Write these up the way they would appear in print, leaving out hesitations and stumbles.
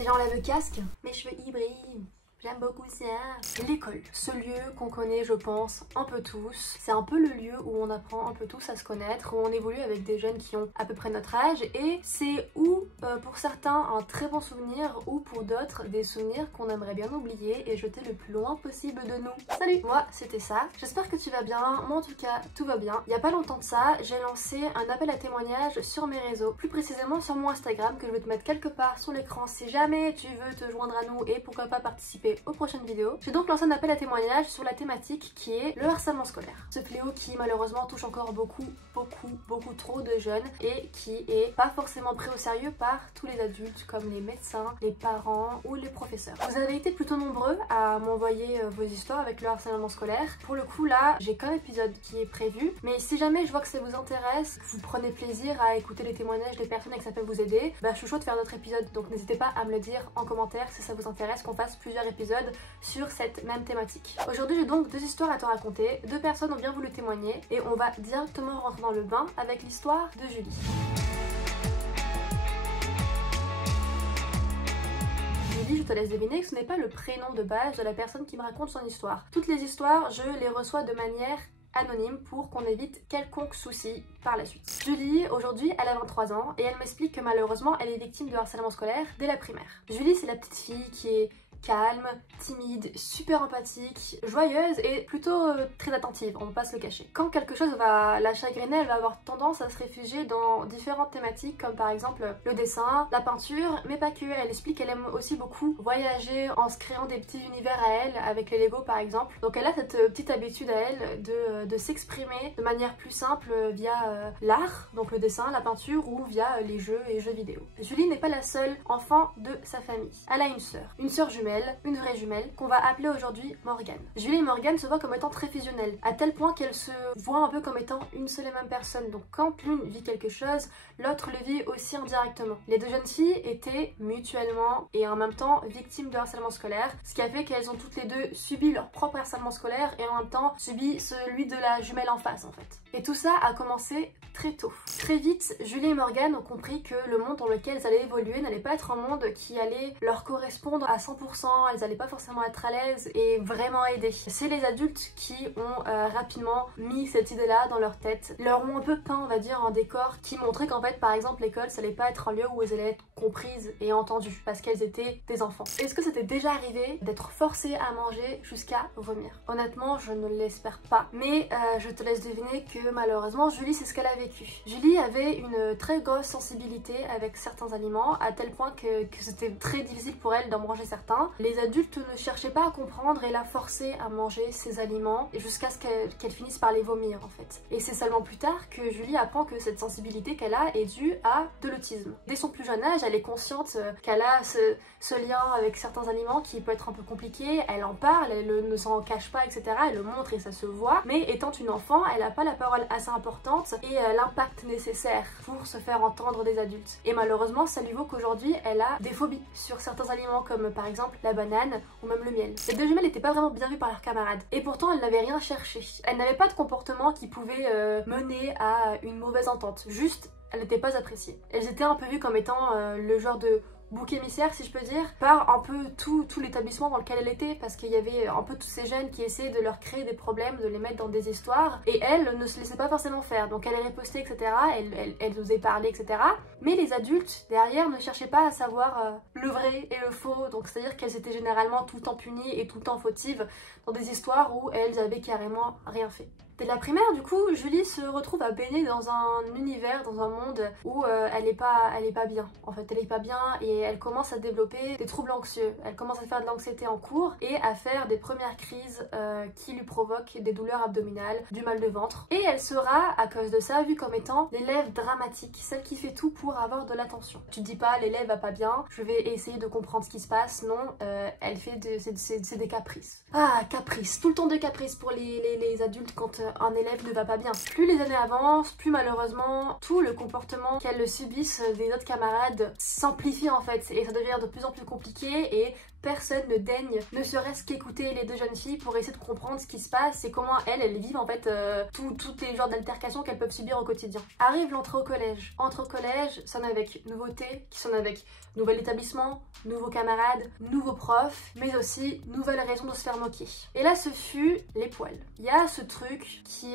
J'enlève le casque, mes cheveux ils brillent. J'aime beaucoup ça. L'école, ce lieu qu'on connaît je pense un peu tous. C'est un peu le lieu où on apprend un peu tous à se connaître, où on évolue avec des jeunes qui ont à peu près notre âge et c'est où pour certains un très bon souvenir ou pour d'autres des souvenirs qu'on aimerait bien oublier et jeter le plus loin possible de nous. Salut, moi c'était ça. J'espère que tu vas bien, moi en tout cas tout va bien. Il n'y a pas longtemps de ça, j'ai lancé un appel à témoignages sur mes réseaux, plus précisément sur mon Instagram que je vais te mettre quelque part sur l'écran si jamais tu veux te joindre à nous et pourquoi pas participer aux prochaines vidéos. J'ai donc lancé un appel à témoignages sur la thématique qui est le harcèlement scolaire. Ce fléau qui malheureusement touche encore beaucoup trop de jeunes et qui est pas forcément pris au sérieux par tous les adultes comme les médecins, les parents ou les professeurs. Vous avez été plutôt nombreux à m'envoyer vos histoires avec le harcèlement scolaire. Pour le coup là, j'ai qu'un épisode qui est prévu, mais si jamais je vois que ça vous intéresse, que vous prenez plaisir à écouter les témoignages des personnes et que ça peut vous aider, bah je suis chaude de faire d'autres épisodes, donc n'hésitez pas à me le dire en commentaire si ça vous intéresse qu'on fasse plusieurs épisodes sur cette même thématique. Aujourd'hui j'ai donc deux histoires à te raconter, deux personnes ont bien voulu témoigner et on va directement rentrer dans le bain avec l'histoire de Julie. Julie, je te laisse deviner que ce n'est pas le prénom de base de la personne qui me raconte son histoire. Toutes les histoires, je les reçois de manière anonyme pour qu'on évite quelconque souci par la suite. Julie, aujourd'hui, elle a 23 ans et elle m'explique que malheureusement, elle est victime de harcèlement scolaire dès la primaire. Julie, c'est la petite fille qui est calme, timide, super empathique, joyeuse et plutôt très attentive, on va pas se le cacher. Quand quelque chose va la chagriner, elle va avoir tendance à se réfugier dans différentes thématiques comme par exemple le dessin, la peinture, mais pas que. Elle explique qu'elle aime aussi beaucoup voyager en se créant des petits univers à elle, avec les Lego par exemple. Donc elle a cette petite habitude à elle de s'exprimer de manière plus simple via l'art, donc le dessin, la peinture ou via les jeux et jeux vidéo. Julie n'est pas la seule enfant de sa famille. Elle a une sœur jumelle, une vraie jumelle, qu'on va appeler aujourd'hui Morgane. Julie et Morgane se voient comme étant très fusionnelles, à tel point qu'elles se voient un peu comme étant une seule et même personne. Donc quand l'une vit quelque chose, l'autre le vit aussi indirectement. Les deux jeunes filles étaient mutuellement et en même temps victimes de harcèlement scolaire, ce qui a fait qu'elles ont toutes les deux subi leur propre harcèlement scolaire et en même temps subi celui de la jumelle en face en fait. Et tout ça a commencé très tôt. Très vite, Julie et Morgane ont compris que le monde dans lequel elles allaient évoluer n'allait pas être un monde qui allait leur correspondre à 100%, elles n'allaient pas forcément être à l'aise et vraiment aider. C'est les adultes qui ont rapidement mis cette idée-là dans leur tête, leur ont un peu peint, on va dire, un décor qui montrait qu'en fait, par exemple, l'école, ça allait pas être un lieu où elles allaient être comprises et entendues parce qu'elles étaient des enfants. Est-ce que c'était déjà arrivé d'être forcées à manger jusqu'à vomir? Honnêtement, je ne l'espère pas, mais je te laisse deviner que malheureusement, Julie, c'est ce qu'elle a vécu. Julie avait une très grosse sensibilité avec certains aliments, à tel point que c'était très difficile pour elle d'en manger certains. Les adultes ne cherchaient pas à comprendre et la forcer à manger ces aliments jusqu'à ce qu'elle finisse par les vomir en fait. Et c'est seulement plus tard que Julie apprend que cette sensibilité qu'elle a est due à de l'autisme. Dès son plus jeune âge, elle est consciente qu'elle a ce lien avec certains aliments qui peut être un peu compliqué, elle en parle, elle ne s'en cache pas, etc. Elle le montre et ça se voit, mais étant une enfant, elle n'a pas la parole assez importante et l'impact nécessaire pour se faire entendre des adultes. Et malheureusement, ça lui vaut qu'aujourd'hui, elle a des phobies sur certains aliments comme par exemple la banane ou même le miel. Les deux jumelles n'étaient pas vraiment bien vues par leurs camarades et pourtant elles n'avaient rien cherché. Elles n'avaient pas de comportement qui pouvait mener à une mauvaise entente, juste elles n'étaient pas appréciées. Elles étaient un peu vues comme étant le genre de bouc émissaire si je peux dire, par un peu tout l'établissement dans lequel elle était, parce qu'il y avait un peu tous ces jeunes qui essayaient de leur créer des problèmes, de les mettre dans des histoires, et elle ne se laissait pas forcément faire, donc elle ripostait, etc., elle osait parler, etc. Mais les adultes derrière ne cherchaient pas à savoir le vrai et le faux, donc c'est à dire qu'elles étaient généralement tout le temps punies et tout le temps fautives dans des histoires où elles avaient carrément rien fait. Dès la primaire, du coup, Julie se retrouve à baigner dans un univers, dans un monde où elle est pas bien. En fait, elle est pas bien et elle commence à développer des troubles anxieux. Elle commence à faire de l'anxiété en cours et à faire des premières crises qui lui provoquent des douleurs abdominales, du mal de ventre. Et elle sera, à cause de ça, vue comme étant l'élève dramatique, celle qui fait tout pour avoir de l'attention. Tu te dis pas, l'élève va pas bien, je vais essayer de comprendre ce qui se passe. Non, elle fait c'est des caprices. Ah, caprices, tout le temps de caprices pour les adultes quand un élève ne va pas bien. Plus les années avancent, plus malheureusement tout le comportement qu'elles subissent des autres camarades s'amplifie en fait et ça devient de plus en plus compliqué et personne ne daigne ne serait-ce qu'écouter les deux jeunes filles pour essayer de comprendre ce qui se passe et comment elles vivent en fait tous les genres d'altercations qu'elles peuvent subir au quotidien. Arrive l'entrée au collège. Entrée au collège sonne avec nouveautés, qui sonne avec nouvel établissement, nouveaux camarades, nouveaux profs, mais aussi nouvelles raisons de se faire moquer. Et là ce fut les poils. Il y a ce truc qui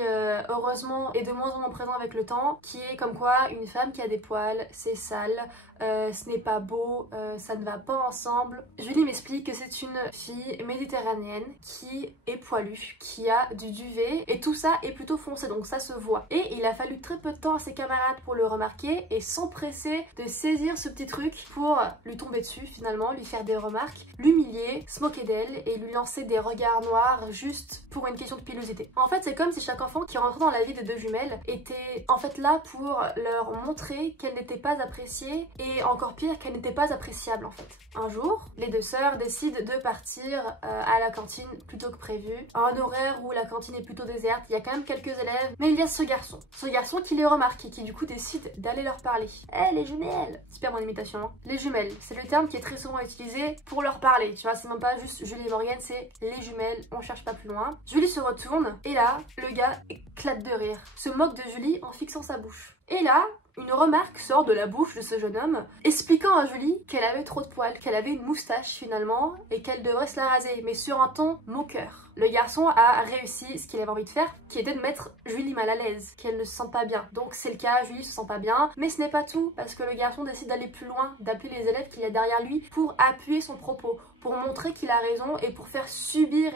heureusement est de moins en moins présent avec le temps, qui est comme quoi une femme qui a des poils, c'est sale, ce n'est pas beau, ça ne va pas ensemble. Julie m'explique que c'est une fille méditerranéenne qui est poilue, qui a du duvet et tout ça est plutôt foncé donc ça se voit. Et il a fallu très peu de temps à ses camarades pour le remarquer et s'empresser de saisir ce petit truc pour lui tomber dessus finalement, lui faire des remarques, l'humilier, se moquer d'elle et lui lancer des regards noirs juste pour une question de pilosité. En fait c'est comme si chaque enfant qui rentrait dans la vie des deux jumelles était en fait là pour leur montrer qu'elle n'était pas appréciée et encore pire qu'elle n'était pas appréciable en fait. Un jour, les deux sœurs décident de partir à la cantine plutôt que prévu. À un horaire où la cantine est plutôt déserte, il y a quand même quelques élèves, mais il y a ce garçon qui les remarque et qui du coup décide d'aller leur parler. Eh les jumelles! Super bonne imitation, hein. Les jumelles, c'est le terme qui est très souvent utilisé pour leur parler, tu vois, c'est même pas juste Julie et Morgane, c'est les jumelles, on cherche pas plus loin. Julie se retourne et là, le gars éclate de rire, se moque de Julie en fixant sa bouche. Et là, une remarque sort de la bouche de ce jeune homme, expliquant à Julie qu'elle avait trop de poils, qu'elle avait une moustache finalement, et qu'elle devrait se la raser, mais sur un ton moqueur. Le garçon a réussi ce qu'il avait envie de faire, qui était de mettre Julie mal à l'aise, qu'elle ne se sent pas bien. Donc c'est le cas, Julie se sent pas bien, mais ce n'est pas tout, parce que le garçon décide d'aller plus loin, d'appeler les élèves qu'il y a derrière lui pour appuyer son propos, pour montrer qu'il a raison et pour faire subir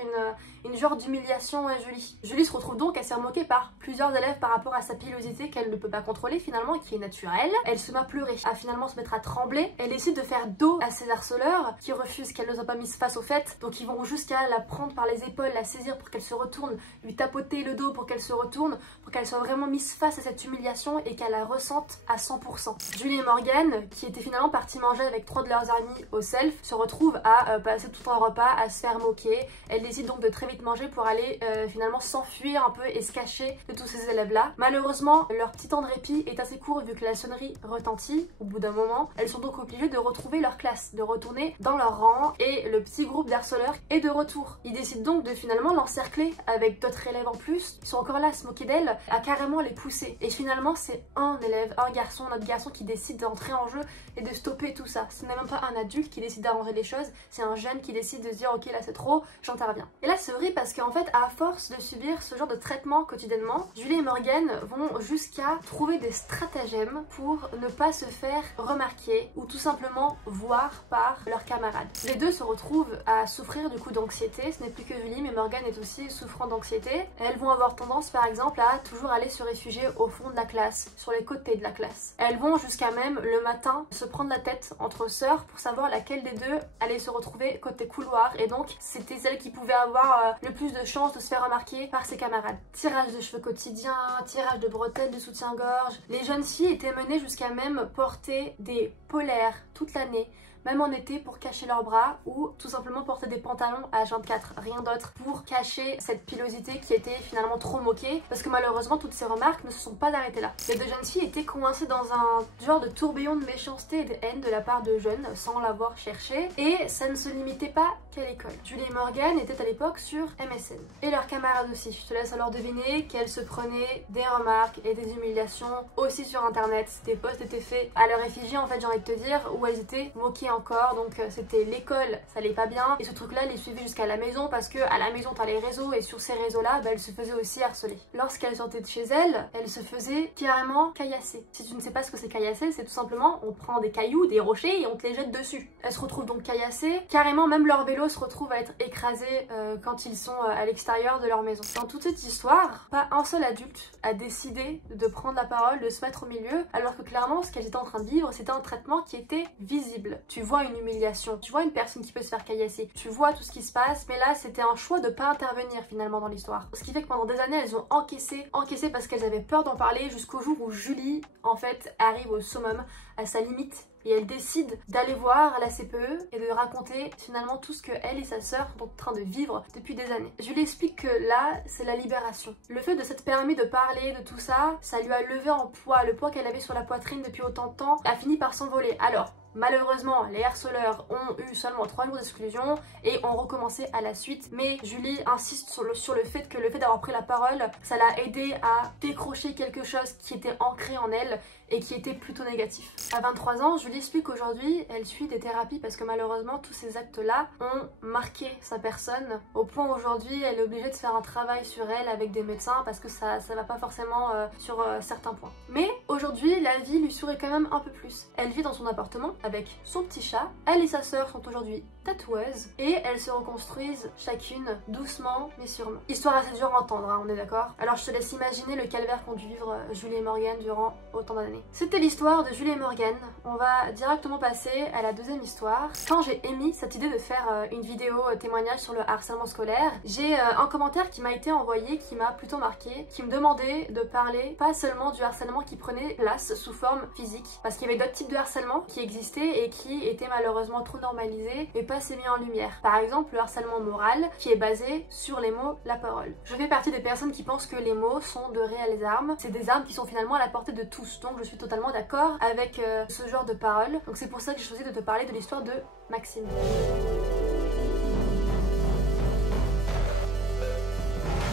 une genre d'humiliation à Julie. Julie se retrouve donc à se faire moquer par plusieurs élèves par rapport à sa pilosité qu'elle ne peut pas contrôler finalement, qui est naturelle. Elle se met à pleurer, à finalement se mettre à trembler. Elle décide de faire dos à ses harceleurs qui refusent qu'elle ne soit pas mise face au fait, donc ils vont jusqu'à la prendre par les épaules, la saisir pour qu'elle se retourne, lui tapoter le dos pour qu'elle se retourne, pour qu'elle soit vraiment mise face à cette humiliation et qu'elle la ressente à 100%. Julie et Morgane, qui étaient finalement partis manger avec 3 de leurs amis au self, se retrouvent à passer tout un repas à se faire moquer. Elles décident donc de très vite manger pour aller finalement s'enfuir un peu et se cacher de tous ces élèves là. Malheureusement leur petit temps de répit est assez court vu que la sonnerie retentit au bout d'un moment. Elles sont donc obligées de retrouver leur classe, de retourner dans leur rang et le petit groupe d'harceleurs est de retour. Ils décident donc de finalement l'encercler avec d'autres élèves en plus. Ils sont encore là à se moquer d'elle, à carrément les pousser. Et finalement c'est un élève, un garçon, notre garçon qui décide d'entrer en jeu et de stopper tout ça. Ce n'est même pas un adulte qui décide d'arranger les choses, c'est un jeune qui décide de se dire ok là c'est trop, j'interviens. Et là c'est horrible parce qu'en fait à force de subir ce genre de traitement quotidiennement, Julie et Morgane vont jusqu'à trouver des stratagèmes pour ne pas se faire remarquer ou tout simplement voir par leurs camarades. Les deux se retrouvent à souffrir du coup d'anxiété, ce n'est plus que Julie mais Morgane est aussi souffrant d'anxiété. Elles vont avoir tendance par exemple à toujours aller se réfugier au fond de la classe, sur les côtés de la classe. Elles vont jusqu'à même le matin se prendre la tête entre sœurs pour savoir laquelle des deux allait se retrouver côté couloir et donc c'était celle qui pouvait avoir le plus de chances de se faire remarquer par ses camarades. Tirage de cheveux quotidien, tirage de bretelles de soutien-gorge. Les jeunes filles étaient menées jusqu'à même porter des polaires toute l'année, même en été pour cacher leurs bras ou tout simplement porter des pantalons à 24, rien d'autre pour cacher cette pilosité qui était finalement trop moquée parce que malheureusement toutes ces remarques ne se sont pas arrêtées là. Les deux jeunes filles étaient coincées dans un genre de tourbillon de méchanceté et de haine de la part de jeunes sans l'avoir cherché et ça ne se limitait pas qu'à l'école. Julie et Morgane étaient à l'époque sur MSN et leurs camarades aussi. Je te laisse alors deviner qu'elles se prenaient des remarques et des humiliations aussi sur internet. Des posts étaient faits à leur effigie en fait, j'ai envie de te dire, où elles étaient moquées encore, donc c'était l'école, ça allait pas bien et ce truc là les suivait jusqu'à la maison parce que à la maison t'as les réseaux et sur ces réseaux là elles se faisaient aussi harceler. Lorsqu'elles sortaient de chez elles se faisaient carrément caillasser. Si tu ne sais pas ce que c'est caillasser, c'est tout simplement on prend des cailloux, des rochers et on te les jette dessus. Elles se retrouvent donc caillassées, carrément même leur vélo se retrouve à être écrasé quand ils sont à l'extérieur de leur maison. Dans toute cette histoire, pas un seul adulte a décidé de prendre la parole, de se mettre au milieu alors que clairement ce qu'elles étaient en train de vivre c'était un traitement qui était visible. Tu vois une humiliation, tu vois une personne qui peut se faire caillasser, tu vois tout ce qui se passe, mais là c'était un choix de pas intervenir finalement dans l'histoire. Ce qui fait que pendant des années elles ont encaissé parce qu'elles avaient peur d'en parler jusqu'au jour où Julie en fait arrive au summum, à sa limite et elle décide d'aller voir la CPE et de raconter finalement tout ce que elle et sa sœur sont en train de vivre depuis des années. Julie explique que là, c'est la libération. Le fait de s'être permis de parler de tout ça, ça lui a levé en poids. Le poids qu'elle avait sur la poitrine depuis autant de temps a fini par s'envoler. Alors, malheureusement, les harceleurs ont eu seulement 3 jours d'exclusion et ont recommencé à la suite. Mais Julie insiste sur le fait que le fait d'avoir pris la parole, ça l'a aidé à décrocher quelque chose qui était ancré en elle et qui était plutôt négatif. À 23 ans, Julie explique qu'aujourd'hui, elle suit des thérapies parce que malheureusement, tous ces actes-là ont marqué sa personne au point où aujourd'hui, elle est obligée de faire un travail sur elle avec des médecins parce que ça va pas forcément sur certains points. Mais aujourd'hui, la vie lui sourit quand même un peu plus. Elle vit dans son appartement avec son petit chat. Elle et sa sœur sont aujourd'hui tatoueuses et elles se reconstruisent chacune doucement mais sûrement. Histoire assez dure à entendre, hein, on est d'accord? Alors je te laisse imaginer le calvaire qu'ont dû vivre Julie et Morgan durant autant d'années. C'était l'histoire de Julie et Morgan. On va directement passer à la deuxième histoire. Quand j'ai émis cette idée de faire une vidéo témoignage sur le harcèlement scolaire, j'ai un commentaire qui m'a été envoyé qui m'a plutôt marqué, qui me demandait de parler pas seulement du harcèlement qui prenait place sous forme physique, parce qu'il y avait d'autres types de harcèlement qui existaient et qui étaient malheureusement trop normalisés et pas assez mis en lumière. Par exemple, le harcèlement moral qui est basé sur les mots, la parole. Je fais partie des personnes qui pensent que les mots sont de réelles armes. C'est des armes qui sont finalement à la portée de tous. Donc je suis totalement d'accord avec ce genre de paroles. Donc c'est pour ça que j'ai choisi de te parler de l'histoire de Maxime.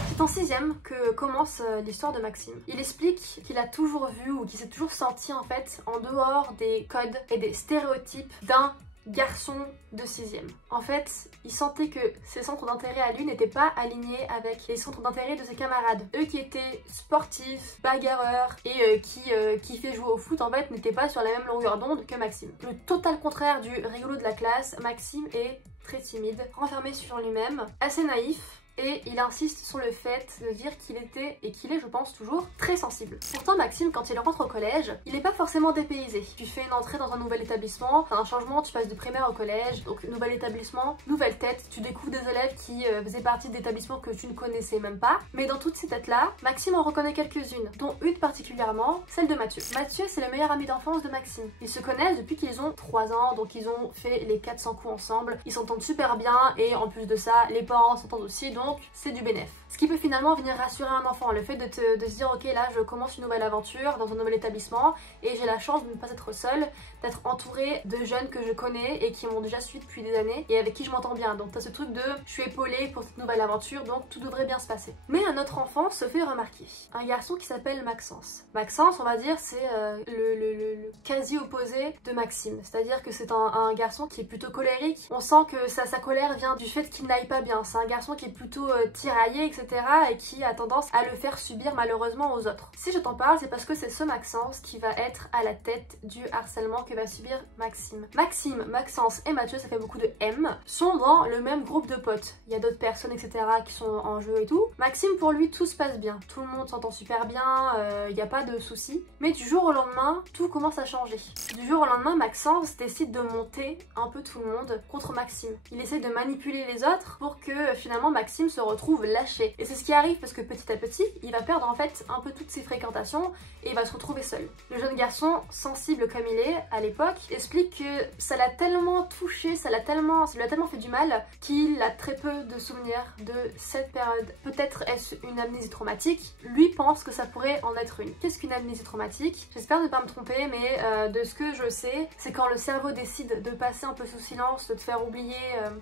C'est en 6ème que commence l'histoire de Maxime. Il explique qu'il a toujours vu ou qu'il s'est toujours senti en fait en dehors des codes et des stéréotypes d'un garçon de 6ème. En fait, il sentait que ses centres d'intérêt à lui n'étaient pas alignés avec les centres d'intérêt de ses camarades. Eux qui étaient sportifs, bagarreurs et qui kiffaient jouer au foot, en fait, n'étaient pas sur la même longueur d'onde que Maxime. Le total contraire du rigolo de la classe, Maxime est très timide, renfermé sur lui-même, assez naïf. Et il insiste sur le fait de dire qu'il était, et qu'il est je pense toujours, très sensible. Pourtant Maxime, quand il rentre au collège, il n'est pas forcément dépaysé. Tu fais une entrée dans un nouvel établissement, t'as un changement, tu passes de primaire au collège, donc nouvel établissement, nouvelle tête, tu découvres des élèves qui faisaient partie d'établissements que tu ne connaissais même pas. Mais dans toutes ces têtes-là, Maxime en reconnaît quelques-unes, dont une particulièrement, celle de Mathieu. Mathieu, c'est le meilleur ami d'enfance de Maxime. Ils se connaissent depuis qu'ils ont 3 ans, donc ils ont fait les 400 coups ensemble, ils s'entendent super bien et en plus de ça, les parents s'entendent aussi, donc c'est du bénéf. Ce qui peut finalement venir rassurer un enfant, le fait de se dire ok là je commence une nouvelle aventure dans un nouvel établissement et j'ai la chance de ne pas être seule, d'être entourée de jeunes que je connais et qui m'ont déjà suivi depuis des années et avec qui je m'entends bien. Donc t'as ce truc de je suis épaulée pour cette nouvelle aventure donc tout devrait bien se passer. Mais un autre enfant se fait remarquer, un garçon qui s'appelle Maxence. Maxence on va dire c'est le quasi opposé de Maxime, c'est-à-dire que c'est un garçon qui est plutôt colérique, on sent que sa colère vient du fait qu'il n'aille pas bien, c'est un garçon qui est plutôt tiraillé etc. et qui a tendance à le faire subir malheureusement aux autres. Si je t'en parle, c'est parce que c'est ce Maxence qui va être à la tête du harcèlement que va subir Maxime. Maxime, Maxence et Mathieu, ça fait beaucoup de M, sont dans le même groupe de potes. Il y a d'autres personnes etc. qui sont en jeu et tout. Maxime pour lui tout se passe bien, tout le monde s'entend super bien, il n'y a pas de soucis. Mais du jour au lendemain, tout commence à changer. Du jour au lendemain, Maxence décide de monter un peu tout le monde contre Maxime. Il essaie de manipuler les autres pour que finalement Maxime se retrouve lâché. Et c'est ce qui arrive parce que petit à petit, il va perdre en fait un peu toutes ses fréquentations et il va se retrouver seul. Le jeune garçon, sensible comme il est à l'époque, explique que ça l'a tellement touché, ça lui a tellement fait du mal qu'il a très peu de souvenirs de cette période. Peut-être est-ce une amnésie traumatique, lui pense que ça pourrait en être une. Qu'est-ce qu'une amnésie traumatique? J'espère ne pas me tromper, mais de ce que je sais, c'est quand le cerveau décide de passer un peu sous silence, de te faire oublier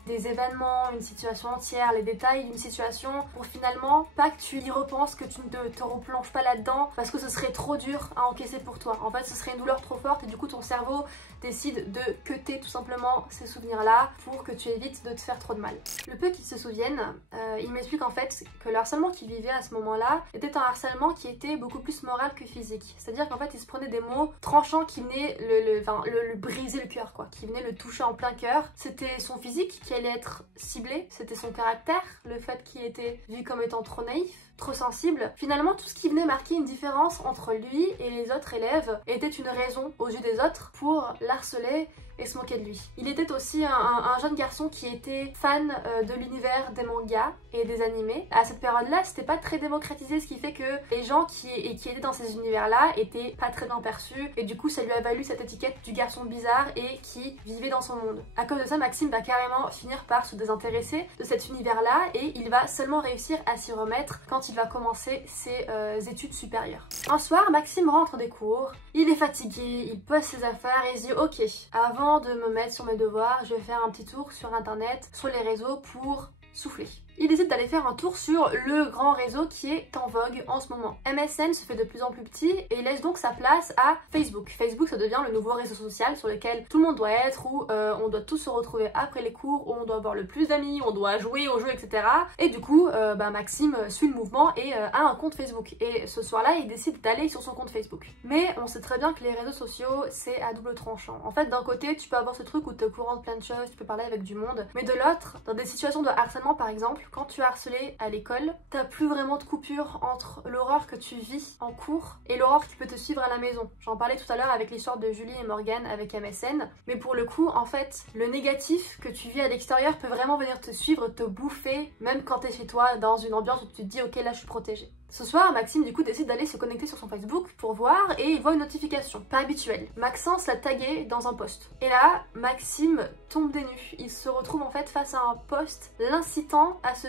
des événements, une situation entière, les détails d'une situation, pour finalement pas que tu y repenses, que tu ne te replonges pas là-dedans parce que ce serait trop dur à encaisser pour toi. En fait ce serait une douleur trop forte et du coup ton cerveau décide de cutter tout simplement ces souvenirs là pour que tu évites de te faire trop de mal. Le peu qu'ils se souviennent, il m'explique en fait que le harcèlement qu'il vivait à ce moment là était un harcèlement qui était beaucoup plus moral que physique. C'est à dire qu'en fait il se prenait des mots tranchants qui venaient le briser le cœur quoi, qui venaient le toucher en plein cœur. C'était son physique qui allait être ciblé, c'était son caractère, le fait qu'il était vu comme étant trop naïf, trop sensible. Finalement, tout ce qui venait marquer une différence entre lui et les autres élèves était une raison aux yeux des autres pour l'harceler et se moquer de lui. Il était aussi un jeune garçon qui était fan de l'univers des mangas et des animés. À cette période-là, c'était pas très démocratisé, ce qui fait que les gens qui étaient dans ces univers-là étaient pas très bien perçus, et du coup ça lui a valu cette étiquette du garçon bizarre et qui vivait dans son monde. À cause de ça, Maxime va carrément finir par se désintéresser de cet univers-là, et il va seulement réussir à s'y remettre quand il va commencer ses études supérieures. Un soir, Maxime rentre des cours, il est fatigué, il pose ses affaires et il se dit ok, avant de me mettre sur mes devoirs, je vais faire un petit tour sur internet, sur les réseaux pour souffler. Il décide d'aller faire un tour sur le grand réseau qui est en vogue en ce moment. MSN se fait de plus en plus petit et laisse donc sa place à Facebook. Facebook, ça devient le nouveau réseau social sur lequel tout le monde doit être, où on doit tous se retrouver après les cours, où on doit avoir le plus d'amis, on doit jouer aux jeux, etc. Et du coup, Maxime suit le mouvement et a un compte Facebook. Et ce soir-là, il décide d'aller sur son compte Facebook. Mais on sait très bien que les réseaux sociaux, c'est à double tranchant. En fait, d'un côté, tu peux avoir ce truc où tu es au courant de plein de choses, tu peux parler avec du monde, mais de l'autre, dans des situations de harcèlement par exemple, quand tu es harcelé à l'école, t'as plus vraiment de coupure entre l'horreur que tu vis en cours et l'horreur qui peut te suivre à la maison. J'en parlais tout à l'heure avec l'histoire de Julie et Morgane avec MSN, mais pour le coup, en fait, le négatif que tu vis à l'extérieur peut vraiment venir te suivre, te bouffer, même quand t'es chez toi dans une ambiance où tu te dis ok, là je suis protégée. Ce soir, Maxime du coup décide d'aller se connecter sur son Facebook pour voir, et il voit une notification, pas habituelle. Maxence l'a tagué dans un post. Et là, Maxime tombe des nues. Il se retrouve en fait face à un post l'incitant à se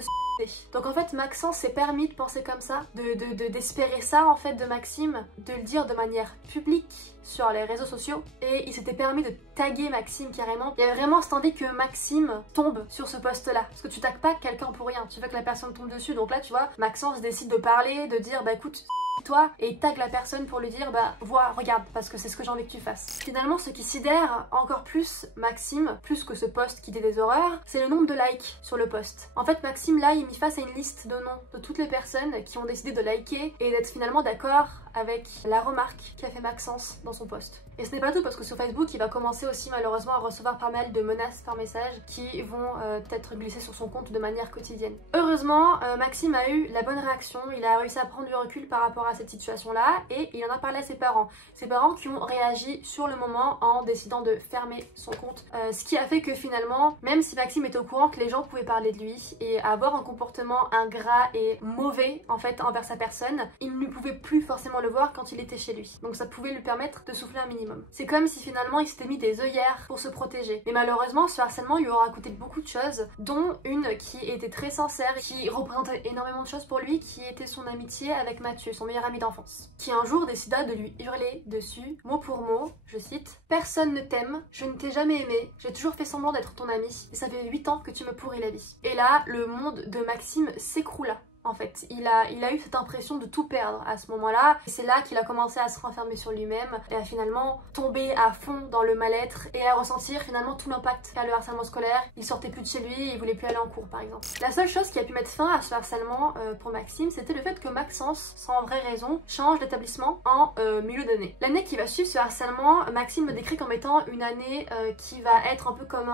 donc en fait Maxence s'est permis de penser comme ça, d'espérer ça en fait de Maxime, de le dire de manière publique sur les réseaux sociaux, et il s'était permis de taguer Maxime carrément. Il y a vraiment cette envie que Maxime tombe sur ce post là, parce que tu tagues pas quelqu'un pour rien, tu veux que la personne tombe dessus. Donc là tu vois, Maxence décide de parler, de dire bah écoute toi, et il tague la personne pour lui dire bah vois, regarde, parce que c'est ce que j'ai envie que tu fasses. Finalement, ce qui sidère encore plus Maxime, plus que ce post qui dit des horreurs, c'est le nombre de likes sur le post. En fait, Maxime là, il mis face à une liste de noms de toutes les personnes qui ont décidé de liker et d'être finalement d'accord avec la remarque qu'a fait Maxence dans son post. Et ce n'est pas tout, parce que sur Facebook, il va commencer aussi malheureusement à recevoir pas mal de menaces par message qui vont peut-être glisser sur son compte de manière quotidienne. Heureusement, Maxime a eu la bonne réaction, il a réussi à prendre du recul par rapport à cette situation-là, et il en a parlé à ses parents. Ses parents qui ont réagi sur le moment en décidant de fermer son compte. Ce qui a fait que finalement, même si Maxime était au courant que les gens pouvaient parler de lui et avoir un comportement ingrat et mauvais en fait envers sa personne, il ne pouvait plus forcément le voir quand il était chez lui. Donc ça pouvait lui permettre de souffler un minimum. C'est comme si finalement il s'était mis des œillères pour se protéger. Mais malheureusement, ce harcèlement lui aura coûté beaucoup de choses, dont une qui était très sincère, qui représentait énormément de choses pour lui, qui était son amitié avec Mathieu, son meilleur ami d'enfance, qui un jour décida de lui hurler dessus, mot pour mot, je cite: personne ne t'aime, je ne t'ai jamais aimé, j'ai toujours fait semblant d'être ton ami, et ça fait 8 ans que tu me pourris la vie. Et là, le monde de Maxime s'écroula. En fait, il a eu cette impression de tout perdre à ce moment-là. C'est là qu'il a commencé à se renfermer sur lui-même et à finalement tomber à fond dans le mal-être et à ressentir finalement tout l'impact qu'a le harcèlement scolaire. Il sortait plus de chez lui, il voulait plus aller en cours par exemple. La seule chose qui a pu mettre fin à ce harcèlement pour Maxime, c'était le fait que Maxence, sans vraie raison, change d'établissement en milieu d'année. L'année qui va suivre ce harcèlement, Maxime me décrit comme étant une année qui va être un peu comme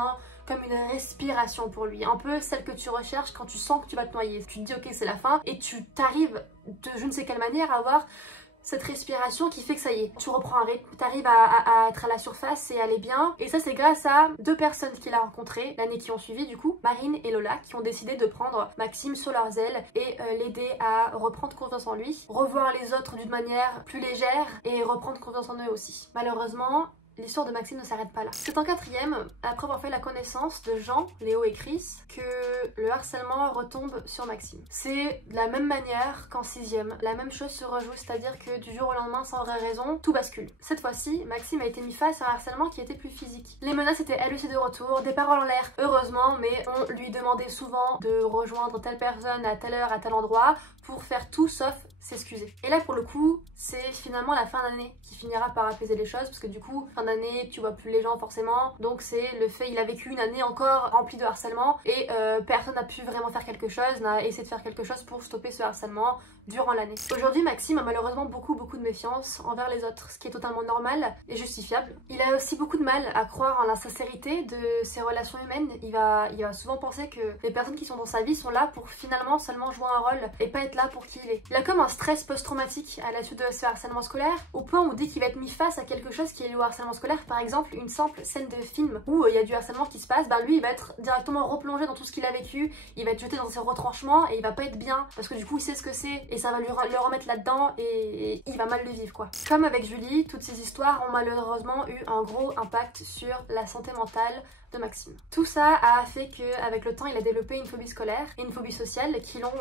une respiration pour lui, un peu celle que tu recherches quand tu sens que tu vas te noyer. Tu te dis ok, c'est la fin, et tu t'arrives de je ne sais quelle manière à avoir cette respiration qui fait que ça y est, tu reprends un rythme, tu arrives à être à la surface et aller bien. Et ça, c'est grâce à 2 personnes qu'il a rencontrées l'année qui ont suivi, du coup, Marine et Lola, qui ont décidé de prendre Maxime sur leurs ailes et l'aider à reprendre confiance en lui, revoir les autres d'une manière plus légère et reprendre confiance en eux aussi. Malheureusement, l'histoire de Maxime ne s'arrête pas là. C'est en 4e, après avoir fait la connaissance de Jean, Léo et Chris, que le harcèlement retombe sur Maxime. C'est de la même manière qu'en 6e. La même chose se rejoue, c'est-à-dire que du jour au lendemain, sans vraie raison, tout bascule. Cette fois-ci, Maxime a été mis face à un harcèlement qui était plus physique. Les menaces étaient elles aussi de retour, des paroles en l'air, heureusement, mais on lui demandait souvent de rejoindre telle personne à telle heure, à tel endroit, pour faire tout sauf s'excuser. Et là pour le coup, c'est finalement la fin d'année qui finira par apaiser les choses, parce que du coup, fin d'année, tu vois plus les gens forcément, donc c'est le fait, il a vécu une année encore remplie de harcèlement, et personne n'a pu vraiment faire quelque chose, n'a essayé de faire quelque chose pour stopper ce harcèlement, durant l'année. Aujourd'hui, Maxime a malheureusement beaucoup de méfiance envers les autres, ce qui est totalement normal et justifiable. Il a aussi beaucoup de mal à croire en la sincérité de ses relations humaines. Il va souvent penser que les personnes qui sont dans sa vie sont là pour finalement seulement jouer un rôle et pas être là pour qui il est. Il a comme un stress post-traumatique à la suite de ce harcèlement scolaire, au point où dès qu'il va être mis face à quelque chose qui est lié au harcèlement scolaire, par exemple une simple scène de film où il y a du harcèlement qui se passe, ben lui il va être directement replongé dans tout ce qu'il a vécu, il va être jeté dans ses retranchements et il va pas être bien parce que du coup il sait ce que c'est et ça va le remettre là-dedans et il va mal le vivre quoi. Comme avec Julie, toutes ces histoires ont malheureusement eu un gros impact sur la santé mentale de Maxime. Tout ça a fait qu'avec le temps il a développé une phobie scolaire et une phobie sociale qui l'ont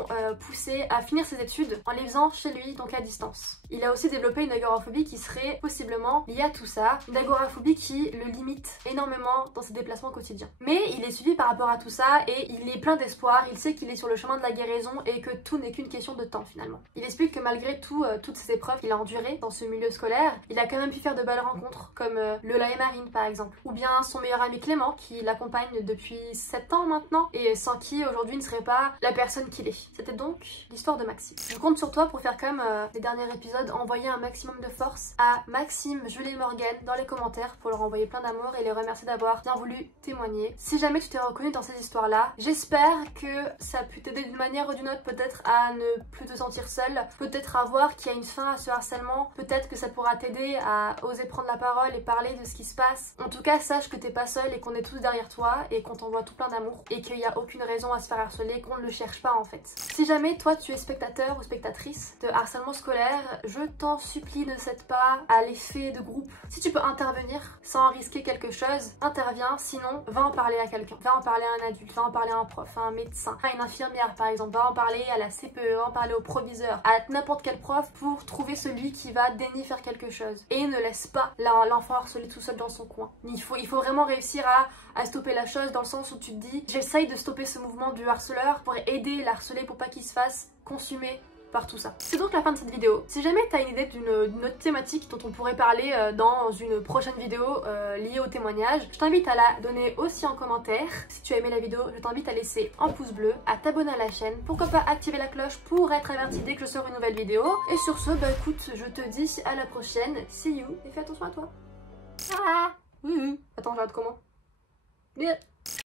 poussé à finir ses études en les faisant chez lui, donc à distance. Il a aussi développé une agoraphobie qui serait possiblement liée à tout ça, une agoraphobie qui le limite énormément dans ses déplacements quotidiens. Mais il est suivi par rapport à tout ça et il est plein d'espoir, il sait qu'il est sur le chemin de la guérison et que tout n'est qu'une question de temps finalement. Il explique que malgré toutes ces épreuves qu'il a endurées dans ce milieu scolaire, il a quand même pu faire de belles rencontres comme Lola et Marine par exemple, ou bien son meilleur ami Clément qui l'accompagne depuis 7 ans maintenant et sans qui aujourd'hui il ne serait pas la personne qu'il est. C'était donc l'histoire de Maxime. Je compte sur toi pour faire comme les derniers épisodes, envoyer un maximum de force à Maxime, Julie et Morgane dans les commentaires pour leur envoyer plein d'amour et les remercier d'avoir bien voulu témoigner. Si jamais tu t'es reconnu dans ces histoires-là, j'espère que ça a pu t'aider d'une manière ou d'une autre peut-être à ne plus te sentir seule, peut-être à voir qu'il y a une fin à ce harcèlement, peut-être que ça pourra t'aider à oser prendre la parole et parler de ce qui se passe. En tout cas, sache que t'es pas seule et qu'on est tous derrière toi et qu'on t'envoie tout plein d'amour et qu'il n'y a aucune raison à se faire harceler, qu'on ne le cherche pas en fait. Si jamais toi tu es spectateur ou spectatrice de harcèlement scolaire, je t'en supplie, ne cède pas à l'effet de groupe. Si tu peux intervenir sans risquer quelque chose, interviens, sinon va en parler à quelqu'un, va en parler à un adulte, va en parler à un prof, à un médecin, à une infirmière par exemple, va en parler à la CPE, va en parler au proviseur, à n'importe quel prof pour trouver celui qui va daigner faire quelque chose. Et ne laisse pas l'enfant harcelé tout seul dans son coin. Il faut vraiment réussir à stopper la chose dans le sens où tu te dis j'essaye de stopper ce mouvement du harceleur pour aider l'harcelé pour pas qu'il se fasse consumer par tout ça. C'est donc la fin de cette vidéo. Si jamais tu as une idée d'une autre thématique dont on pourrait parler dans une prochaine vidéo liée au témoignage, je t'invite à la donner aussi en commentaire. Si tu as aimé la vidéo, je t'invite à laisser un pouce bleu, à t'abonner à la chaîne, pourquoi pas activer la cloche pour être averti dès que je sors une nouvelle vidéo. Et sur ce, bah écoute, je te dis à la prochaine, see you, et fais attention à toi. Ah oui. Attends, j'arrête comment? Yeah.